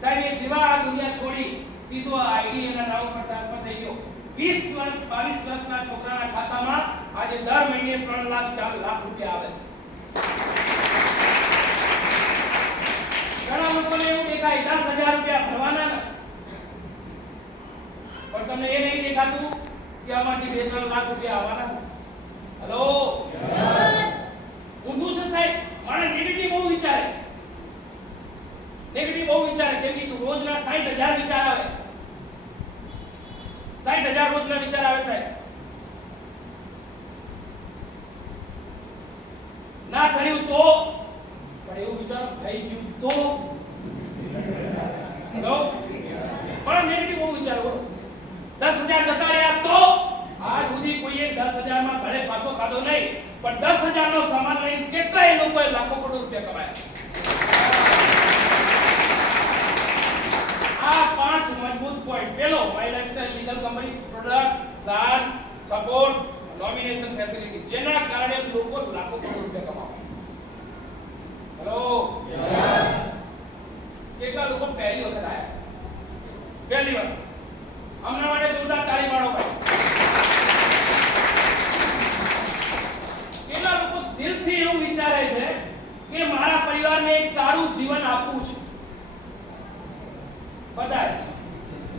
સાહેબ એ જેવા આ દુનિયા છોડી સીધો આઈડી એના નામ પર ટ્રાન્સફર થઈ ગયો. 20 વર્ષ 22 વર્ષના છોકરાના ખાતામાં આજે દર મહિને 3 લાખ 4 લાખ રૂપિયા આવે છે. ઘણા લોકોને એવું દેખાય 10,000 રૂપિયા ભરવાના ને, પણ તમને એ નહીં દેખાતું કે આમાંથી 2-3 લાખ રૂપિયા આવવાના. હેલો ઊંધું છે સાહેબ. મારે નેગેટિવ બહુ વિચારે, નેગેટિવ બહુ વિચારે. કેમ કે રોજના 60,000 વિચાર આવે, 60,000 રોજના વિચાર આવે સાહેબ. ના થયું તો, પણ એવું વિચાર થઈ ગયું તો, હેલો પણ નેગેટિવ બહુ વિચાર. બોલો 10,000 જતા રહ્યા તો, આજ સુધી કોઈએ 10,000 માં ભલે પાસો ખાધો નહીં, પણ 10,000 નો સામાન લઈને કેટલાય લોકોએ લાખો કરોડ રૂપિયા કમાયા. આ 5 મજબૂત પોઈન્ટ. પહેલો, my lifestyle legal company product, plan, support, nomination facility, જેના કારણે લોકો લાખો કરોડ રૂપિયા કમાવે. Hello yes. કેટલા લોકો પહેલી વખત આયા? પહેલી વાર. હમણાં માટે જોરદાર તાળી પાડો ભાઈ. કેટલા લોકો દિલથી એવું વિચારે છે કે મારા પરિવારને એક સારું જીવન આપવું છે? બધાય.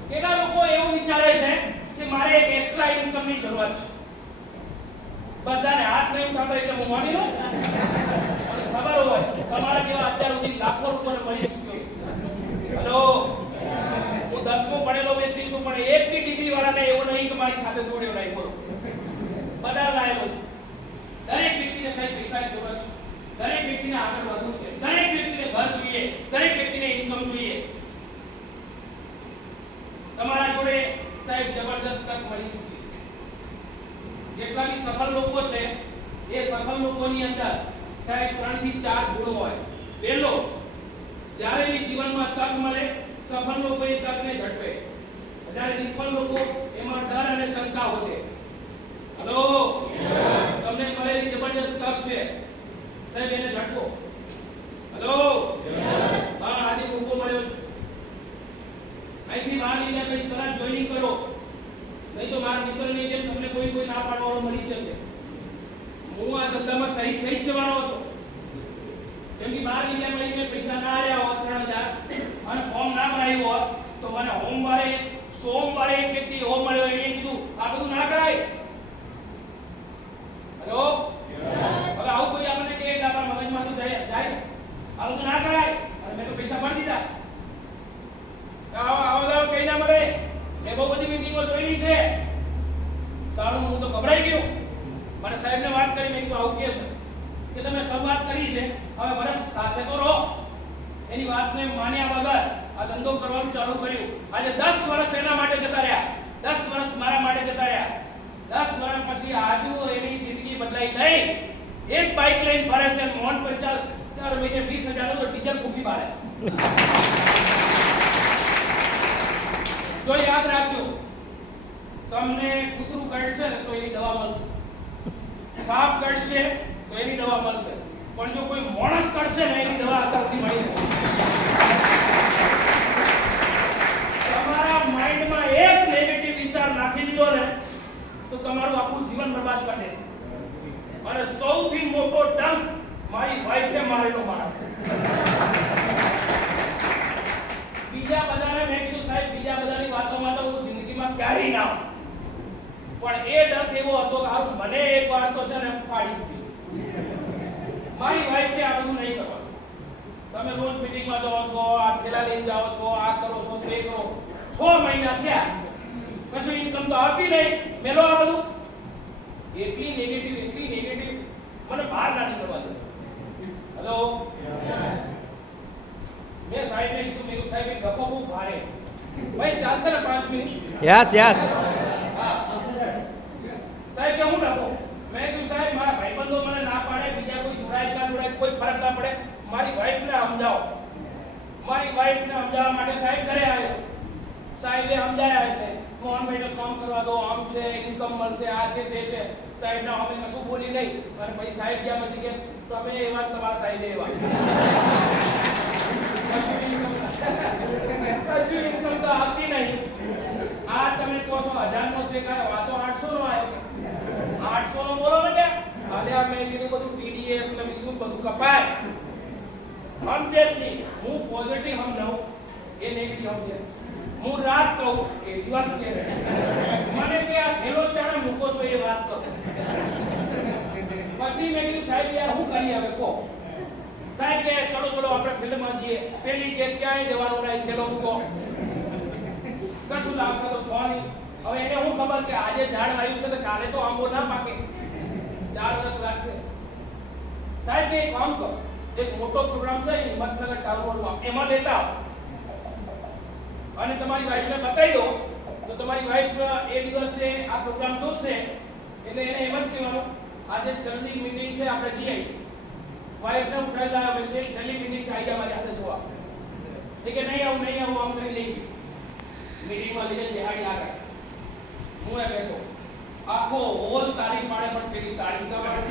કેટલા લોકો એવું વિચારે છે કે મારે એક એક્સ્ટ્રા ઇન્કમની જરૂર છે? બધાને હાથ નહીં ઉઠાતો એટલે હું માની લઉં. મને ખબર હોય તમારા જેવા અત્યાર સુધી લાખો લોકોને મળી ચૂક્યો. હેલો હું 10મું ભણેલો વ્યક્તિ છું, પણ એક બી ડિગ્રી વાળાને એવું નહીં કે મારી સાથે જોડ્યો નહીં. બોલો બધા લાયેલો. દરેક વ્યક્તિને સાહેબ પૈસાની જરૂર છે. દરેક વ્યક્તિને આગળ વધવું છે. દરેક વ્યક્તિને ઘર જોઈએ, દરેક વ્યક્તિને ઇન્કમ જોઈએ. તમારા જોડે સાહેબ જબરદસ્ત તક મળી ચૂકી. જેટલા બી સફળ લોકો છે એ સફળ લોકોની અંદર સાહેબ 3 થી 4 ગુણ હોય. પહેલો, જ્યારે બી જીવનમાં તક મળે સફળ લોકો એ તકને ઝડપે. જ્યારે નિષ્ફળ લોકો એમાં ડર અને શંકા વધે. હેલો તમને મળેલી જબરદસ્ત તક છે સાહેબ, એને ઝડપો. હેલો હા આજે મોકો મળ્યો છે. અહીંથી બહાર નીકળ્યા પછી તરત જોઈનિંગ કરો, નહીં તો મારા મિત્રની જેમ તમને કોઈ ના પાડવાળો મળી જશે. હું આ ધંધામાં શહીદ થઈ જ જવાનો હતો. કેમ કે બહાર નીકળ્યા પછી મેં પૈસા ના આલ્યા હોત 3,000 અને ફોર્મ ના ભરાયું હોત તો મને સોમવારે એક વ્યક્તિ એવો મળ્યો, એને કીધું આ બધું ના કરાય. હેલો હવે આવું કોઈ આપણને કહે કે આપણા મગજમાં શું જાય આ બધું ના કરાય, અને મેં તો પૈસા ભરી દીધા. આવા બધા કઈ ના મળે. મેં બહુ બધી મીટિંગો જોઈલી છે. સારું હું તો ગભરાઈ ગયો. મને સાહેબને વાત કરી, મેં કીધું આવું કે છે કે તમે શરૂઆત કરી છે, હવે વર્ષ સાથે તો રહો. એની વાતને માન્યા વગર આ ધંધો કરવાનું ચાલુ કર્યું. આજે 10 વર્ષ એના માટે જતા રહ્યા, 10 વર્ષ મારા માટે જતા રહ્યા. 10 વર્ષ પછી આજુ એની જિંદગી બદલાઈ નહીં. એક બાઇક લઈને ફરે છે, મોન પર ચાલ દર મહિને 20,000 નો ડીઝલ ફૂકી મારે. જો યાદ રાખજો, તમને કૂતરું કરડશે ને તો એની દવા મળશે, સાપ કરડશે તો એની દવા મળશે, પણ જો કોઈ માણસ કરશે ને એની દવા અત્યારથી મળી રહે. તમારા માઇન્ડમાં એક નેગેટિવ વિચાર નાખી દીધો ને તો તમારું આખું જીવન બરબાદ કરી દેશે. અને સૌથી મોટો ડંક મારી વાઈફ બીજા બધાને મેં કીધું સાહેબ બીજા બધાની વાતોમાં તો હું જિંદગીમાં ક્યારેય ના આવું. પણ એ ડર એવો હતો કે હારું મને એકવાર તો છે ને પાડી દીધી. મારી વાઈફ કે આ બધું નહીં કરવાનું. તમે રોજ મીટિંગમાં જાઓ છો, આ થેલા લઈને જાઓ છો, આ કરો છો, તે કરો. 6 મહિના થયા કશું ઇન્કમ તો આવતી નહીં. મેલો આ બધું એટલી નેગેટિવ મને બહાર ના નીકળવા દે. હેલો મેં સાહેબને કીધું મેં કીધું સાહેબ એ ગપ્પો બહુ ભારે ભાઈ ચાલશે ને 5 મિનિટ. યસ યસ સાહેબ કે હું ડખો. મેં કીધું સાહેબ મારા ભાઈબંધો મને ના પાડે, બીજા કોઈ જોડાય ના જોડાય કોઈ ફરક ના પડે, મારી વાઈફને સમજાવો. મારી વાઈફને સમજાવવા માટે સાહેબ ઘરે આવ્યો. સાહેબે સમજાયા એટલે મોહનભાઈને કામ કરવા દો, આમ છે, ઇન્કમ મળશે, આ છે તે છે. સાહેબને અમે કશું બોલી નહીં. અને પછી સાહેબ ગયા પછી કે તમે એવા તમારા સાહેબે એવા કશું ઇન્કમ તો આવતી નહીં. આ તમે કહો છો 1000 નો ચેક આવ્યો, આ તો 800 નો આવ્યો. 800 નો બોલો ને ક્યાં હાલ્યા. મેં કીધું બધું TDS ને બીજું બધું કપાય. સમજે જ નહીં. હું પોઝિટિવ સમજાવું એ નેગેટિવ સમજે. હું રાત કહું એ દિવસ કે મને કે આ છેલ્લો ચાણે મૂકો છો એ વાત કરો. પછી મેં કીધું સાહેબ યાર શું કરીએ હવે કહો. સાહેબ કે ચલો ચલો આપણે ફિલ્મમાં જઈએ. પેલી કે ક્યાંય જવાનું નહીં, છેલ્લો મૂકો. કશું લાગતો તો છો નહીં. હવે એને હું ખબર કે આજે ઝાડ આવ્યું છે તો કાલે તો આંબો ના પાકે, 4 વર્ષ લાગશે. સાહેબ કે એક કામ કરો, એક મોટો પ્રોગ્રામ છે હિંમતનગર ટાઉનમાં, એમાં લેતા આવો અને તમારી વાઈફને બતાવી દો. તો તમારી વાઈફ એ દિવસે આ પ્રોગ્રામ જોશે એટલે એને એમ જ કહેવાનું આજે છેલ્લી મીટિંગ છે આપણે જઈ આવી. વાઈફને ઉઠાઈ લાવ્યા એટલે છેલ્લી મીટિંગ છે આવી જા મારી હાથે જોવા. એ કે નહીં આવું આમ કરી લઈ મીટિંગમાં લઈને બિહાડી આગળ. હું એ બેઠો આખો હોલ તાળી પાડે પણ પેલી તાળી ના પાડે.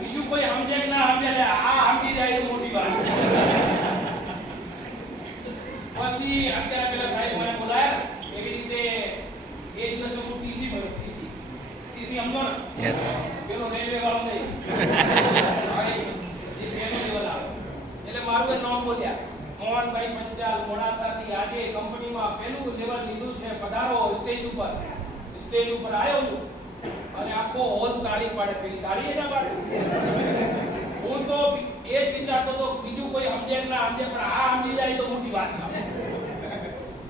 બીજું કોઈ સમજે કે ના સમજે આ સમજી જાય તો મોટી વાત. પછી અત્યારે પેલા સાહેબ મને બોલાયા એવી રીતે એ દિવસે હું ટીસી ભર્યો. ટીસી સમજો ને? યસ પેલો રેલવે વાળો નહીં. એટલે મારું એ નામ બોલ્યા મોહનભાઈ પંચાલ મોડાસાથી આજે કંપનીમાં પહેલું લેવલ લીધું છે, પધારો સ્ટેજ ઉપર. સ્ટેજ ઉપર આવ્યો હું અને આખો હોલ તાળી પાડે. પેલી તાળી ના પાડે. હું તો એ જ વિચારતો તો બીજું કોઈ સમજે કે ના સમજે પણ આ સમજી જાય તો મોટી વાત છે.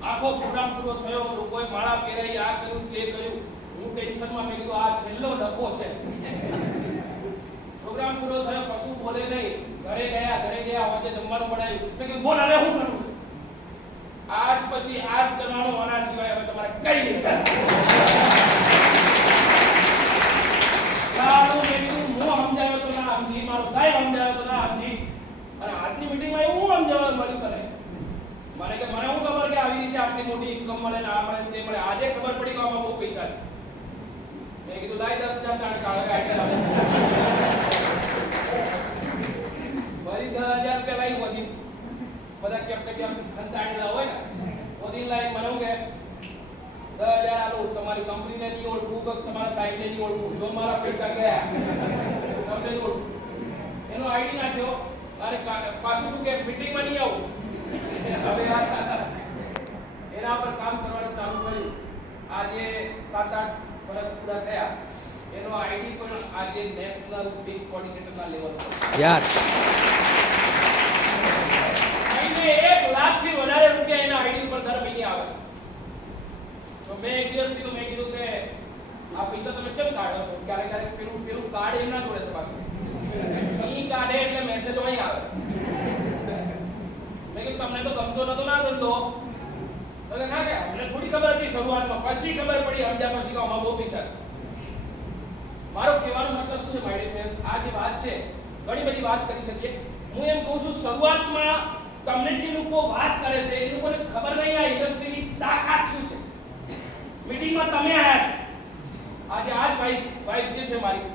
આખો પ્રોગ્રામ પૂરો થયો, લોકોએ માળા પહેરાઈ, આ કર્યું તે કર્યું. હું ટેન્શનમાં મેં કીધું આ છેલ્લો ડખો છે. પ્રોગ્રામ પૂરો થયો, કશું બોલે નહીં. ઘરે ગયા વચ્ચે જમવાનું બનાવ્યું. મેં કીધું બોલ હવે શું કરું? આજ પછી આજ કરવાનું, આના સિવાય હવે તમારે કઈ નહીં. સારું મેં કીધું હું સમજાવ્યો તો ના સમજી, મારો સાહેબ સમજાવ્યો તો ના સમજી. અને આજની મીટિંગમાં એવું સમજાવવા મળ્યું તને. મને કે મને શું ખબર કે આવી રીતે આટલી મોટી ઇન્કમ મળે ને આ મળે તે મળે. આજે ખબર પડી કે આમાં બહુ પૈસા છે. મેં કીધું લાઈ 10,000 તાણે કાળે કાઢી લાવ. વળી 10,000 રૂપિયા લાવી વધી. બધા કેમ ખંતાડેલા હોય ને વધી લાવી મને કે 10,000 આલો. તમારી કંપનીને નહીં ઓળખું કે તમારા સાઈડને નહીં ઓળખું. જો મારા પૈસા ગયા તમને જ ઓળખું. એનો આઈડી નાખ્યો અને પાછું શું કે મીટિંગમાં નહીં આવું. હવે એના પર કામ કરવાનું ચાલુ કર્યું. આજે 7-8 વર્ષ પૂરા થયા. એનો આઈડી પણ આજે નેશનલ બિગ કોર્ડિનેટરના લેવલ પર. યસ મહિને 1 લાખથી વધારે રૂપિયા એના આઈડી ઉપર દર મહિને આવે છે. તો મેં એક દિવસ મેં કીધું કે આ પૈસા તમે કેમ કાઢો છો? ક્યારેક પેલું કાર્ડ એમના જોડે છે પાછું. ઈ કાઢે એટલે મેસેજ અહીં આવે. મેં કીધું તમને તો ગમતો નતો ના ગમતો. તો ના કે અમને થોડી ખબર હતી શરૂઆતમાં, પછી ખબર પડી સમજ્યા પછી કે આમાં બહુ પૈસા છે. મારો કહેવાનો મતલબ શું છે માય ડિયર ફ્રેન્ડ્સ? આ જે વાત છે ઘણી બધી વાત કરી શકીએ. હું એમ કહું છું શરૂઆતમાં તમને જે લોકો વાત કરે છે એ લોકોને ખબર નહીં આ ઇન્ડસ્ટ્રીની તાકાત શું છે. મીટિંગમાં તમે આયા છો. આજે આજ વાઈફ જે છે મારી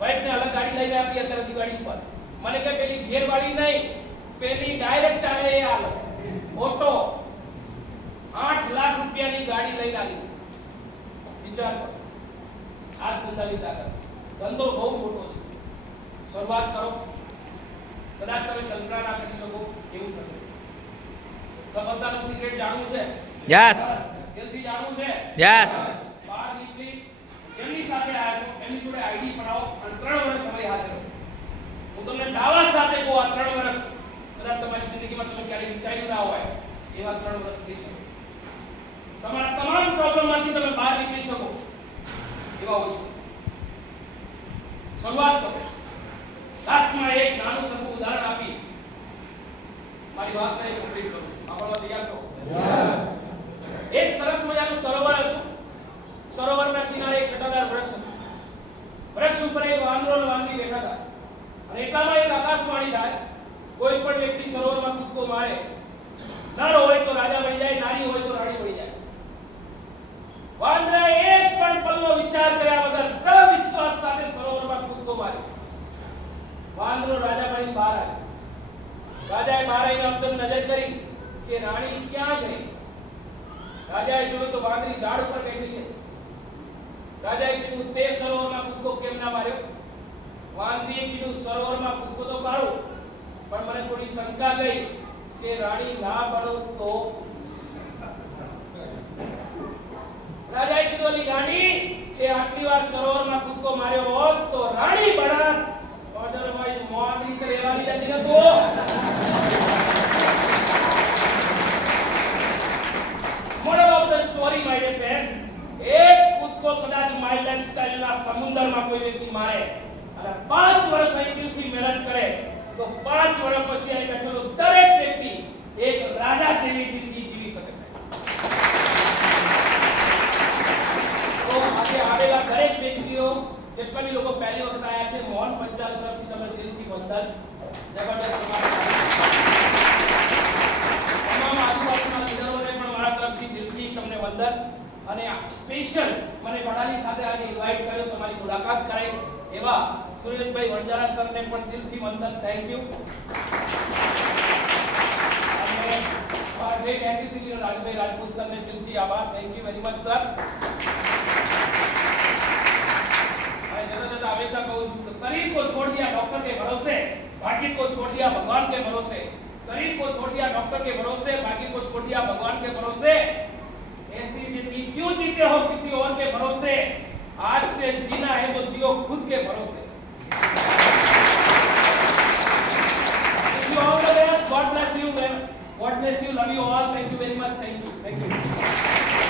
વાઈફને અલગ ગાડી લઈને આપી અત્યારે દિવાળી ઉપર. મને કે પેલી ઘેરવાળી નહીં, પેલી ડાયરેક્ટ ચાલે એ આલો ઓટો 8 લાખ રૂપિયાની ગાડી લઈને આવી. વિચાર કરો. આ ધંધાની તાકાત. ધંધો બહુ મોટો છે. શરૂઆત કરો. કદાચ તમે કલ્પના ના કરી શકો એવું થશે. સફળતાનું સિક્રેટ જાણવું છે? યસ દિલથી જાણવું છે? યસ બહાર નીકળી જેમની સાથે આવ્યા છો એમની જોડે આઈડી બનાવો અને 3 વર્ષ સમય હાથ ધરો. હું તમને દાવા સાથે કહું, આ 3 વર્ષ કદાચ તમારી જિંદગીમાં તમે ક્યારેય વિચાર્યું ના હોય એવા 3 વર્ષ થઈ શકે. તમારા તમામ પ્રોબ્લેમમાંથી તમે બહાર નીકળી શકો એવા હોય છે. શરૂઆત કરો. લાસ્ટમાં એક નાનું સરખું ઉદાહરણ આપી મારી વાતને કમ્પ્લીટ કરું. આપણો તૈયાર છો? એક સરસ મજાનું સરોવર હતું. સરોવરના કિનારે એક છટાદાર વૃક્ષ હતું. વૃક્ષ ઉપર એક વાંદરો અને વાંદરી બેઠા હતા અને એટલામાં એક આકાશવાણી થાય, કોઈ પણ વ્યક્તિ સરોવરમાં કૂદકો મારે, નર હોય તો રાજા બની જાય, નારી હોય તો રાણી બની જાય. વાંદરાએ એક પણ પલનો વિચાર કર્યા વગર દ્રઢ વિશ્વાસ સાથે સરોવરમાં કૂદકો માર્યો. વાંદરો રાજા બની બહાર આવ્યો. રાજાએ બહાર આવીને અમતમ નજર કરી કે રાણી ક્યાં ગઈ. રાજાએ જોયું તો વાંદરી ઝાડ ઉપર બેઠી છે. રાજાએ કીધું, તે સરોવરમાં કૂદકો કેમ ના માર્યો? વાંદરીએ કીધું, સરોવરમાં કૂદકો તો મારું, પણ મને થોડી શંકા ગઈ કે રાણી ના બનું તો. રાજાએ કીધું, અલી ગાંડી, તે આટલી વાર સરોવરમાં કૂદકો માર્યો હોત તો રાણી બનત, અધરવાઇઝ વાંદરી તો રહેવાની નથી નતો. Moral of the story my dear friends, એક કૂદકો કદાચ માય લાઈફસ્ટાઈલના સમુદ્રમાં કોઈ વ્યક્તિ મારે અને 5 વર્ષ અહીં દિલથી મહેનત કરે તો 5 વર્ષ પછી અહીં બેઠેલો દરેક વ્યક્તિ એક રાજા જેવી જિંદગી જીવી શકે છે. તો આજે આવેલા દરેક વ્યક્તિઓ, જેટલા બી લોકો પહેલી વખત આવ્યા છે, મોહન પંચાલ તરફથી તમને દિલથી વંદન. જબરદસ્ત તમામ આજુબાજુના લીડરોને પણ મારા તરફથી દિલથી તમને વંદન. અને સ્પેશિયલ મને વડાલી ખાતે આજે ઇન્વાઇટ કર્યો, તમારી મુલાકાત કરાઈ એવા સુરેશભાઈ વંજારા સરને પણ દિલથી વંદન. Thank you. અને ગ્રેટ એમ્બેસેડર રાજભાઈ રાજપૂત સરને દિલથી આભાર. Thank you very much sir. हमेशा कहूं कि शरीर को छोड़ दिया डॉक्टर के भरोसे, भाग्य को छोड़ दिया भगवान के भरोसे. शरीर को छोड़ दिया डॉक्टर के भरोसे, भाग्य को छोड़ दिया भगवान के भरोसे. ऐसी जिंदगी क्यों जीते हो किसी और के भरोसे? आज से जीना है तो जियो खुद के भरोसे. Wish you all the best. God bless you. God bless you. Love you all. Thank you very much. Thank you.